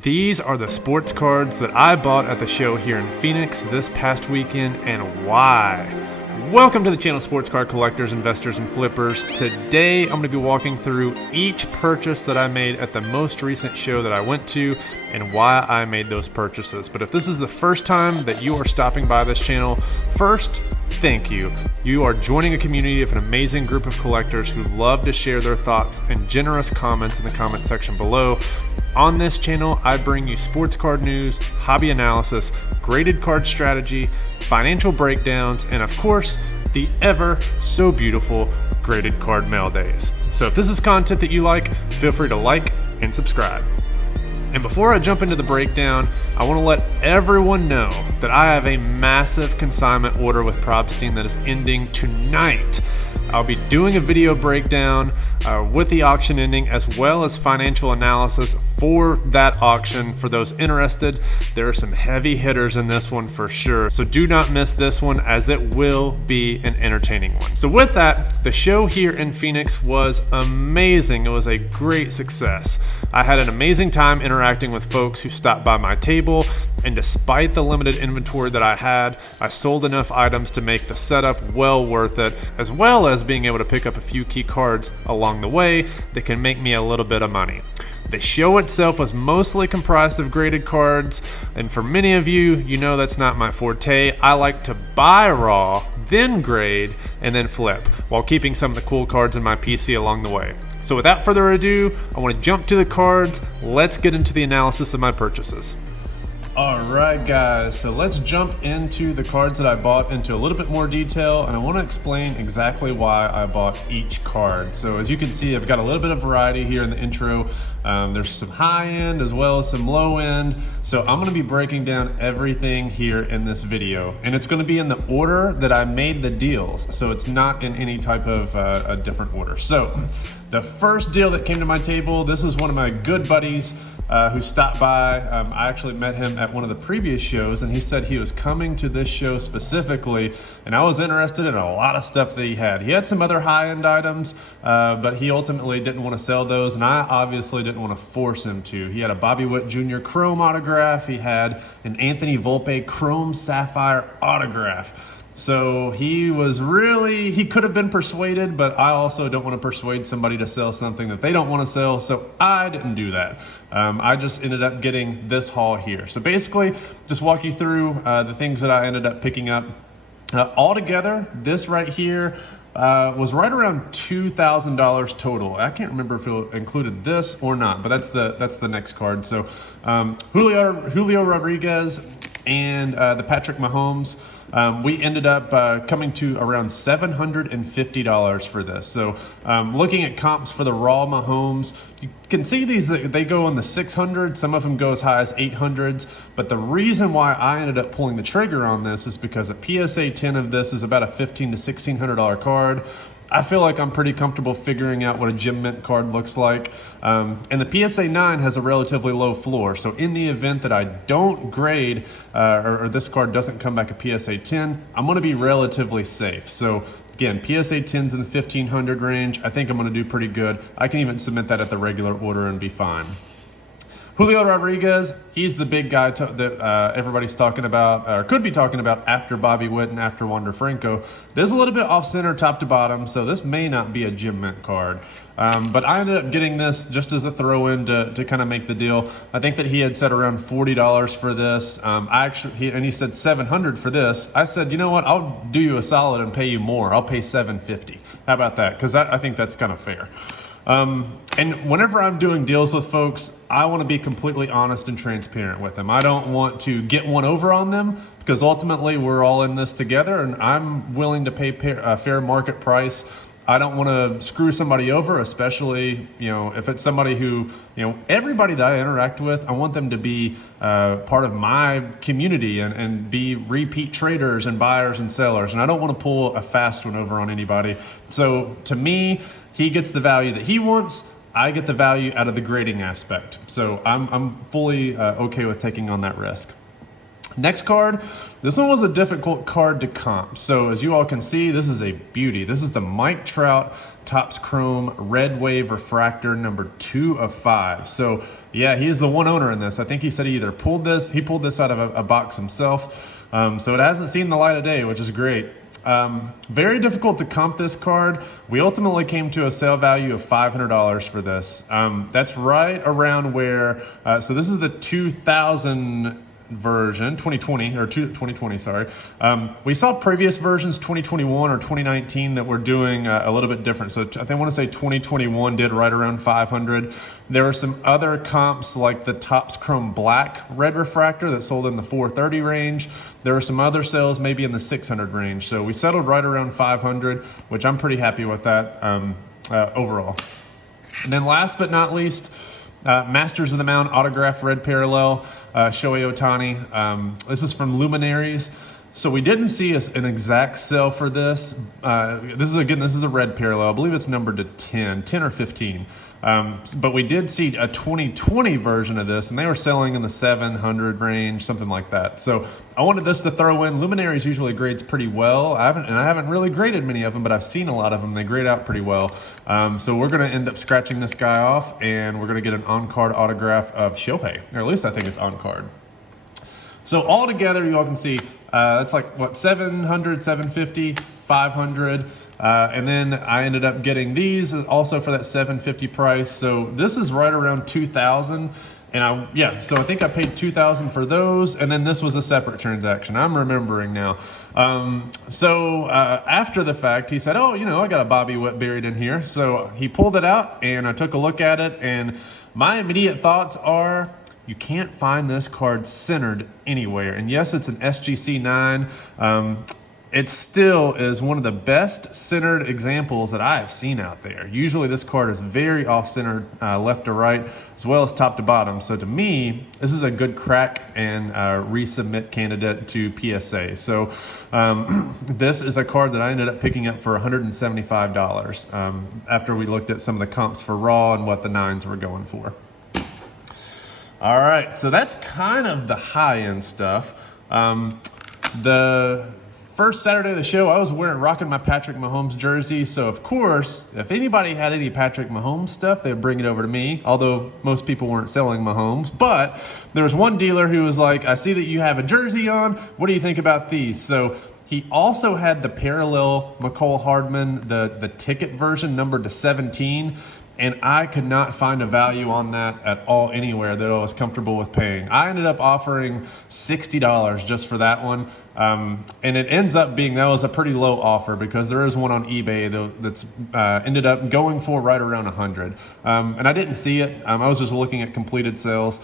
These are the sports cards that I bought at the show here in Phoenix this past weekend, and why. Welcome to the channel, Sports Card Collectors, Investors, and Flippers. Today I'm going to be walking through each purchase that I made at the most recent show that I went to and why I made those purchases. But if this is the first time that you are stopping by this channel, first, thank you. You are joining a community of an amazing group of collectors who love to share their thoughts and generous comments in the comment section below. On this channel, I bring you sports card news, hobby analysis, graded card strategy, financial breakdowns, and of course, the ever so beautiful graded card mail days. So if this is content that you like, feel free to like and subscribe. And before I jump into the breakdown, I want to let everyone know that I have a massive consignment order with Probstein that is ending tonight. I'll be doing a video breakdown with the auction ending, as well as financial analysis for that auction. For those interested, there are some heavy hitters in this one for sure. So do not miss this one, as it will be an entertaining one. So with that, the show here in Phoenix was amazing. It was a great success. I had an amazing time interacting with folks who stopped by my table, and despite the limited inventory that I had, I sold enough items to make the setup well worth it, as well as being able to pick up a few key cards along the way that can make me a little bit of money. The show itself was mostly comprised of graded cards, and for many of you, you know that's not my forte. I like to buy raw, then grade, and then flip, while keeping some of the cool cards in my PC along the way. So without further ado, I want to jump to the cards. Let's get into the analysis of my purchases. Alright guys, so let's jump into the cards that I bought into a little bit more detail, and I want to explain exactly why I bought each card. So as you can see, I've got a little bit of variety here in the intro. There's some high end as well as some low end. So I'm going to be breaking down everything here in this video, and it's going to be in the order that I made the deals. So it's not in any type of a different order. So the first deal that came to my table, this is one of my good buddies who stopped by. I actually met him at one of the previous shows, and he said he was coming to this show specifically, and I was interested in a lot of stuff that he had. He had some other high-end items, but he ultimately didn't want to sell those, and I obviously didn't want to force him to. He had a Burrow and Witt Jr. Chrome autograph. He had an Anthony Volpe Chrome Sapphire autograph. So he could have been persuaded, but I also don't want to persuade somebody to sell something that they don't want to sell, so I didn't do that. I just ended up getting this haul here. So basically, just walk you through the things that I ended up picking up. Altogether, this right here was right around $2,000 total. I can't remember if it included this or not, but that's the next card. So Julio Rodriguez and the Patrick Mahomes. We ended up coming to around $750 for this. So looking at comps for the raw Mahomes, you can see these, they go in the 600s, some of them go as high as 800s, but the reason why I ended up pulling the trigger on this is because a PSA 10 of this is about a $1,500 to $1,600 card. I feel like I'm pretty comfortable figuring out what a gem mint card looks like. And the PSA 9 has a relatively low floor. So in the event that I don't grade or this card doesn't come back a PSA 10, I'm going to be relatively safe. So again, PSA 10's in the 1,500 range. I think I'm going to do pretty good. I can even submit that at the regular order and be fine. Julio Rodriguez, he's the big guy that everybody's talking about, or could be talking about after Bobby Witt and after Wander Franco. It is a little bit off center, top to bottom, so this may not be a gem mint card. But I ended up getting this just as a throw-in to kind of make the deal. I think that he had said around $40 for this. He said $700 for this. I said, you know what, I'll do you a solid and pay you more. I'll pay $750. How about that? Because I think that's kind of fair. And whenever I'm doing deals with folks, I want to be completely honest and transparent with them. I don't want to get one over on them, because ultimately we're all in this together, and I'm willing to pay a fair market price. I don't want to screw somebody over, especially, if it's somebody who, everybody that I interact with, I want them to be part of my community and be repeat traders and buyers and sellers. And I don't want to pull a fast one over on anybody. So to me, he gets the value that he wants. I get the value out of the grading aspect. So I'm fully okay with taking on that risk. Next card, this one was a difficult card to comp. So as you all can see, this is a beauty. This is the Mike Trout Topps Chrome Red Wave Refractor number 2 of 5. So yeah, he is the one owner in this. I think he said he either pulled this out of a box himself. So it hasn't seen the light of day, which is great. Very difficult to comp this card. We ultimately came to a sale value of $500 for this. That's right around where, so this is the 2000 version, 2020, sorry. We saw previous versions, 2021 or 2019, that were doing a little bit different. So I want to say 2021 did right around 500. There were some other comps like the Topps Chrome Black Red Refractor that sold in the 430 range. There were some other sales maybe in the 600 range. So we settled right around 500, which I'm pretty happy with that overall. And then last but not least, Masters of the Mound Autograph Red Parallel, Shohei Ohtani. This is from Luminaries. So we didn't see an exact sale for this. This is the Red Parallel. I believe it's numbered to 10 or 15. But we did see a 2020 version of this, and they were selling in the 700 range, something like that. So I wanted this to throw in. Luminaries usually grades pretty well. I haven't really graded many of them, but I've seen a lot of them. They grade out pretty well. So we're going to end up scratching this guy off, and we're going to get an on-card autograph of Shohei, or at least I think it's on-card. So all together, you all can see that's like what, 700, 750, 500. And then I ended up getting these also for that 750 price. So this is right around 2,000. And so I think I paid 2,000 for those. And then this was a separate transaction. I'm remembering now. After the fact, he said, oh, I got a Bobby Witt buried in here. So he pulled it out and I took a look at it. And my immediate thoughts are, you can't find this card centered anywhere. And yes, it's an SGC 9. It still is one of the best centered examples that I have seen out there. Usually this card is very off-centered, left to right, as well as top to bottom. So to me, this is a good crack and resubmit candidate to PSA. So this is a card that I ended up picking up for $175 after we looked at some of the comps for Raw and what the 9s were going for. All right, so that's kind of the high-end stuff. The first Saturday of the show, I was rocking my Patrick Mahomes jersey. So, of course, if anybody had any Patrick Mahomes stuff, they would bring it over to me, although most people weren't selling Mahomes. But there was one dealer who was like, I see that you have a jersey on. What do you think about these? So he also had the parallel McCole Hardman, the ticket version, numbered to 17. And I could not find a value on that at all anywhere that I was comfortable with paying. I ended up offering $60 just for that one. And it ends up being, that was a pretty low offer because there is one on eBay that's ended up going for right around 100. And I didn't see it. I was just looking at completed sales.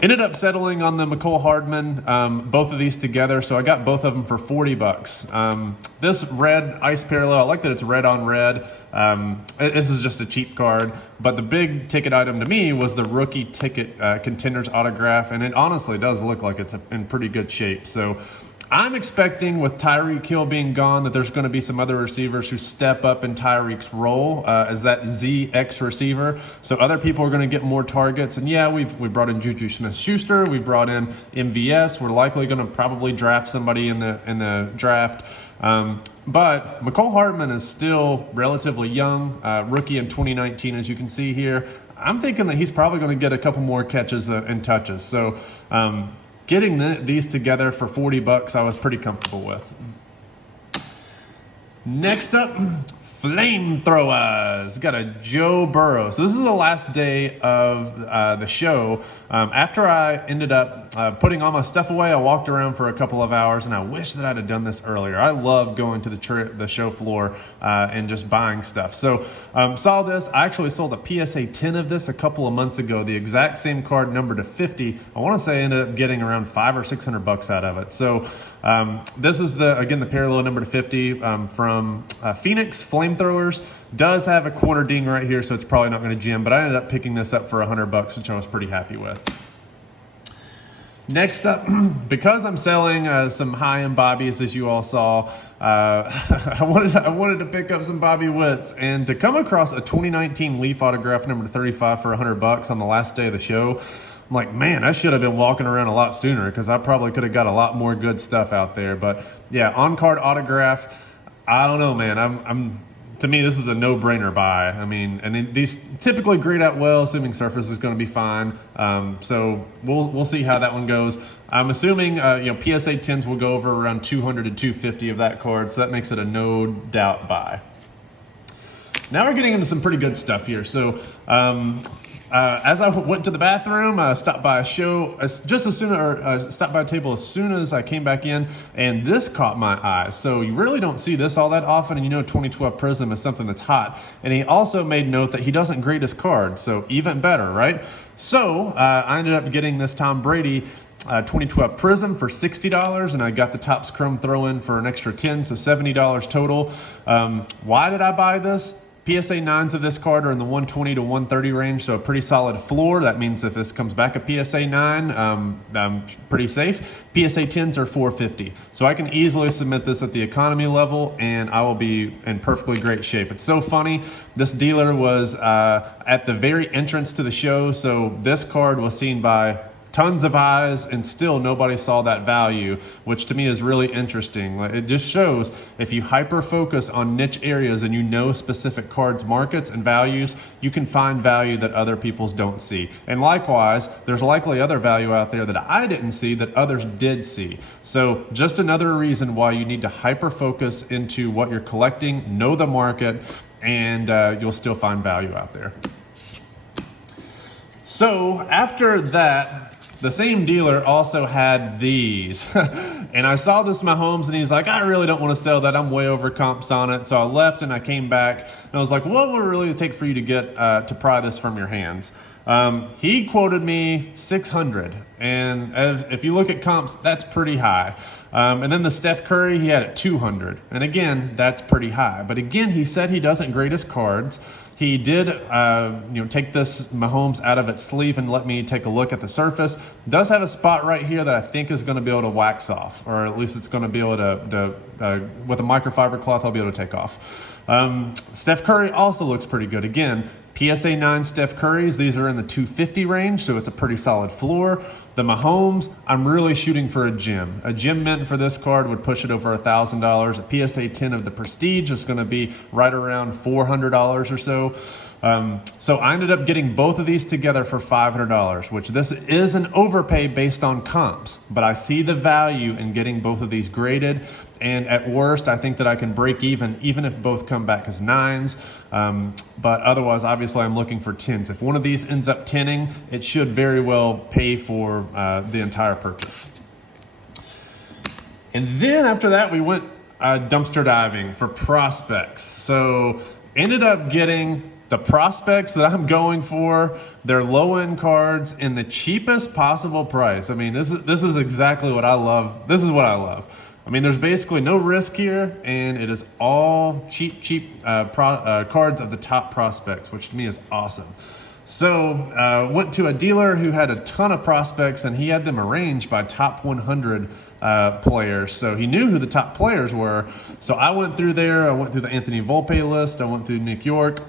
Ended up settling on the McCole Hardman, both of these together. So I got both of them for $40. This red ice parallel, I like that it's red on red. This is just a cheap card, but the big ticket item to me was the rookie ticket contenders autograph. And it honestly does look like it's in pretty good shape. So I'm expecting with Tyreek Hill being gone that there's going to be some other receivers who step up in Tyreek's role as that ZX receiver. So other people are going to get more targets. And yeah, we brought in Juju Smith-Schuster. We brought in MVS. We're likely going to probably draft somebody in the draft. But McCole Hardman is still relatively young, rookie in 2019, as you can see here. I'm thinking that he's probably going to get a couple more catches and touches. So getting these together for $40, I was pretty comfortable with. Next up, flamethrowers. Got a Joe Burrow. So this is the last day of the show. After I ended up putting all my stuff away, I walked around for a couple of hours, and I wish that I'd have done this earlier. I love going to the show floor and just buying stuff. So saw this. I actually sold a PSA 10 of this a couple of months ago. The exact same card, numbered to 50. I want to say I ended up getting around $500 or $600 out of it. So this is the parallel number to 50 from Phoenix Flamethrowers. Does have a corner ding right here, so it's probably not going to jam, but I ended up picking this up for $100, which I was pretty happy with. Next up, because I'm selling some high-end Bobbies, as you all saw, I wanted to pick up some Bobby Witts, and to come across a 2019 Leaf autograph number 35 for $100 on the last day of the show I'm like, man, I should have been walking around a lot sooner because I probably could have got a lot more good stuff out there. But yeah, on-card autograph, I don't know, man. To me, this is a no-brainer buy. I mean, and these typically grade out well, assuming surface is going to be fine. So we'll see how that one goes. I'm assuming PSA 10s will go over around 200 to 250 of that card, so that makes it a no doubt buy. Now we're getting into some pretty good stuff here. So as I went to the bathroom, I stopped by a show stopped by a table as soon as I came back in, and this caught my eye. So you really don't see this all that often, and 2012 Prism is something that's hot. And he also made note that he doesn't grade his cards, so even better, right? So I ended up getting this Tom Brady 2012 Prism for $60, and I got the Topps Chrome throw-in for an extra $10, so $70 total. Why did I buy this? PSA 9s of this card are in the 120 to 130 range, so a pretty solid floor. That means if this comes back a PSA 9, I'm pretty safe. PSA 10s are 450. So I can easily submit this at the economy level, and I will be in perfectly great shape. It's so funny. This dealer was at the very entrance to the show, so this card was seen by tons of eyes, and still nobody saw that value, which to me is really interesting. It just shows if you hyper focus on niche areas and specific cards, markets, and values, you can find value that other people's don't see. And likewise, there's likely other value out there that I didn't see that others did see. So just another reason why you need to hyper focus into what you're collecting, know the market, and you'll still find value out there. So after that, the same dealer also had these. And I saw this Mahomes, and he's like, I really don't want to sell that. I'm way over comps on it. So I left and I came back, and I was like, what would it really take for you to get to pry this from your hands? He quoted me 600. And if you look at comps, that's pretty high. And then the Steph Curry, he had it 200. And again, that's pretty high. But again, he said he doesn't grade his cards. He did, take this Mahomes out of its sleeve and let me take a look at the surface. It does have a spot right here that I think is going to be able to wax off, or at least it's going to be able to with a microfiber cloth, I'll be able to take off. Steph Curry also looks pretty good. Again, PSA 9 Steph Currys, these are in the 250 range, so it's a pretty solid floor. The Mahomes, I'm really shooting for a gem. A gem mint for this card would push it over $1,000. A PSA 10 of the Prestige is going to be right around $400 or so. So I ended up getting both of these together for $500, which this is an overpay based on comps, but I see the value in getting both of these graded. And at worst, I think that I can break even if both come back as 9s. But otherwise, obviously, I'm looking for 10s. If one of these ends up 10ing, it should very well pay for the entire purchase. And then after that, we went dumpster diving for prospects. So ended up getting the prospects that I'm going for. They're low-end cards in the cheapest possible price. I mean, this is exactly what I love. This is what I love. I mean, there's basically no risk here, and it is all cheap cards of the top prospects, which to me is awesome. So went to a dealer who had a ton of prospects, and he had them arranged by top 100 players. So he knew who the top players were. So I went through there. I went through the Anthony Volpe list. I went through Nick York.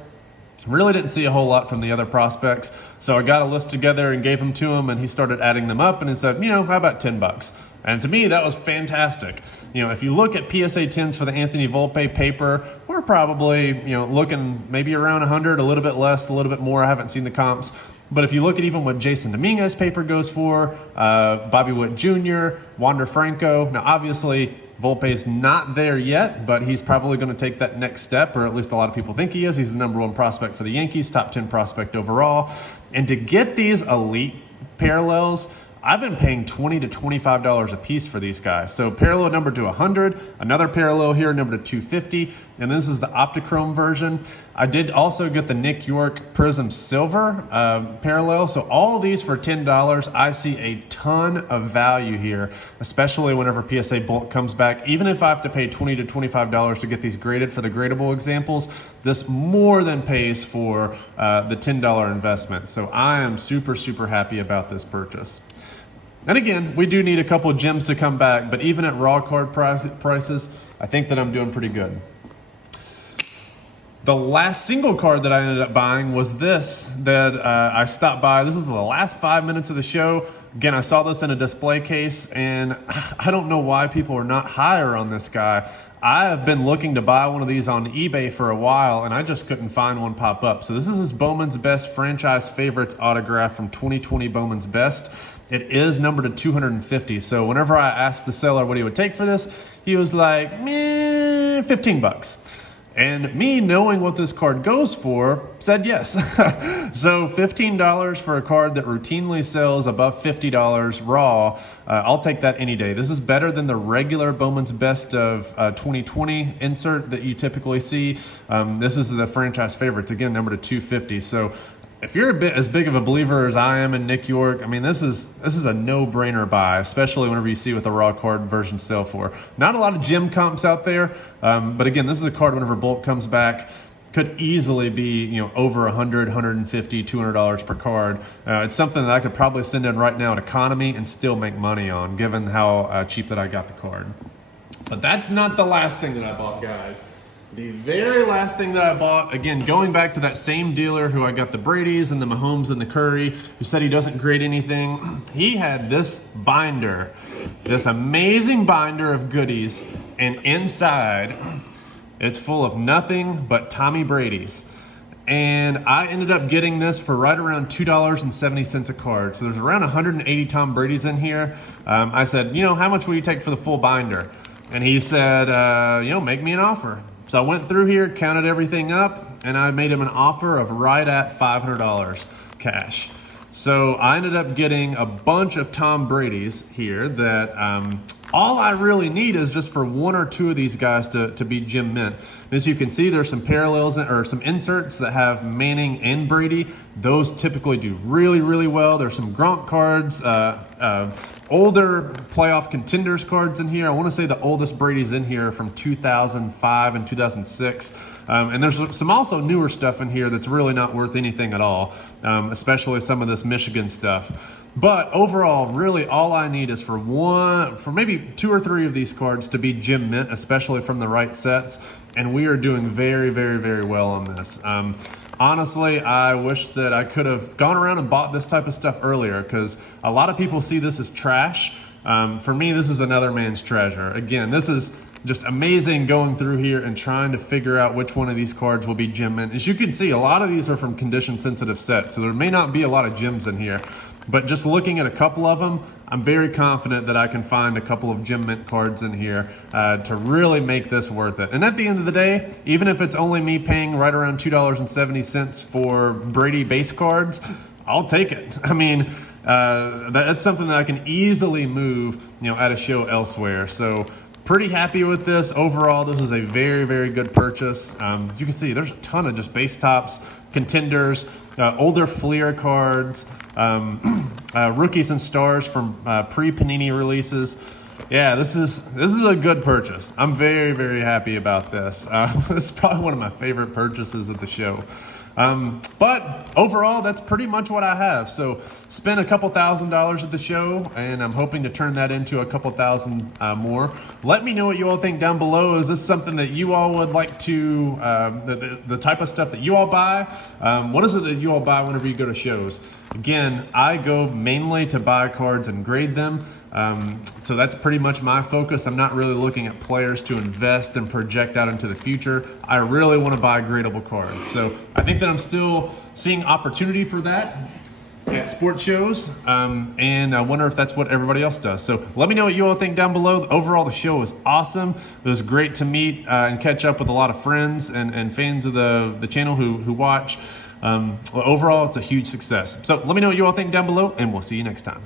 Really didn't see a whole lot from the other prospects. So I got a list together and gave them to him, and he started adding them up, and he said, how about $10? And to me, that was fantastic. If you look at PSA 10s for the Anthony Volpe paper, we're probably, looking maybe around 100, a little bit less, a little bit more. I haven't seen the comps. But if you look at even what Jason Dominguez paper goes for, Bobby Witt Jr., Wander Franco, now obviously Volpe's not there yet, but he's probably going to take that next step, or at least a lot of people think he is. He's the #1 prospect for the Yankees, top 10 prospect overall. And to get these elite parallels, I've been paying $20 to $25 a piece for these guys. So parallel number to 100, another parallel here number to 250, and this is the Optichrome version. I did also get the Nick York Prism Silver parallel. So all of these for $10, I see a ton of value here, especially whenever PSA Bulk comes back. Even if I have to pay $20 to $25 to get these graded for the gradable examples, this more than pays for the $10 investment. So I am super, super happy about this purchase. And again, we do need a couple of gems to come back, but even at raw card prices, I think that I'm doing pretty good. The last single card that I ended up buying was this that I stopped by. This is the last 5 minutes of the show. Again, I saw this in a display case, and I don't know why people are not higher on this guy. I have been looking to buy one of these on eBay for a while, and I just couldn't find one pop up. So this is his Bowman's Best Franchise Favorites autograph from 2020 Bowman's Best. It is numbered to 250. So whenever I asked the seller what he would take for this, he was like, meh, 15 bucks. And me knowing what this card goes for, said yes. So $15 for a card that routinely sells above $50 raw, I'll take that any day. This is better than the regular Bowman's Best of 2020 insert that you typically see. This is the Franchise Favorites, again, numbered to 250. So if you're a bit as big of a believer as I am in Nick York, I mean, this is a no-brainer buy, especially whenever you see what the raw card versions sell for. Not a lot of gem comps out there, but again, this is a card whenever bulk comes back, could easily be over $100, $150, $200 per card. It's something that I could probably send in right now at economy and still make money on, given how cheap that I got the card. But that's not the last thing that I bought, guys. The very last thing that I bought, again, going back to that same dealer who I got the Brady's and the Mahomes and the Curry, who said he doesn't grade anything, he had this binder, this amazing binder of goodies, and inside, it's full of nothing but Tommy Brady's. And I ended up getting this for right around $2.70 a card. So there's around 180 Tom Brady's in here. I said, how much will you take for the full binder? And he said, make me an offer. So I went through here, counted everything up, and I made him an offer of right at $500 cash. So I ended up getting a bunch of Tom Brady's here that all I really need is just for one or two of these guys to be gem mint. As you can see, there's some parallels or some inserts that have Manning and Brady. Those typically do really, really well. There's some Gronk cards, older playoff contenders cards in here. I want to say the oldest Brady's in here from 2005 and 2006. And there's some also newer stuff in here that's really not worth anything at all, especially some of this Michigan stuff. But overall, really all I need is for maybe two or three of these cards to be gem mint, especially from the right sets. And we are doing very, very, very well on this. Honestly, I wish that I could have gone around and bought this type of stuff earlier, because a lot of people see this as trash. For me, this is another man's treasure. Again, this is just amazing going through here and trying to figure out which one of these cards will be gem mint. As you can see, a lot of these are from condition-sensitive sets, so there may not be a lot of gems in here. But just looking at a couple of them, I'm very confident that I can find a couple of gem mint cards in here to really make this worth it. And at the end of the day, even if it's only me paying right around $2.70 for Brady base cards, I'll take it. I mean, that's something that I can easily move, at a show elsewhere. So pretty happy with this. Overall, this is a very, very good purchase. You can see there's a ton of just base tops, contenders, older Fleer cards, rookies and stars from pre-Panini releases. Yeah, this is a good purchase. I'm very, very happy about this. This is probably one of my favorite purchases of the show. But overall, that's pretty much what I have. So spent a couple $1,000s at the show, and I'm hoping to turn that into a couple thousand more. Let me know what you all think down below. Is this something that you all would like to, the type of stuff that you all buy? What is it that you all buy whenever you go to shows? Again, I go mainly to buy cards and grade them. So that's pretty much my focus. I'm not really looking at players to invest and project out into the future. I really want to buy gradable cards. So I think that I'm still seeing opportunity for that at sports shows, and I wonder if that's what everybody else does. So let me know what you all think down below. Overall, the show was awesome. It was great to meet and catch up with a lot of friends and fans of the channel who watch. Overall, it's a huge success. So let me know what you all think down below, and we'll see you next time.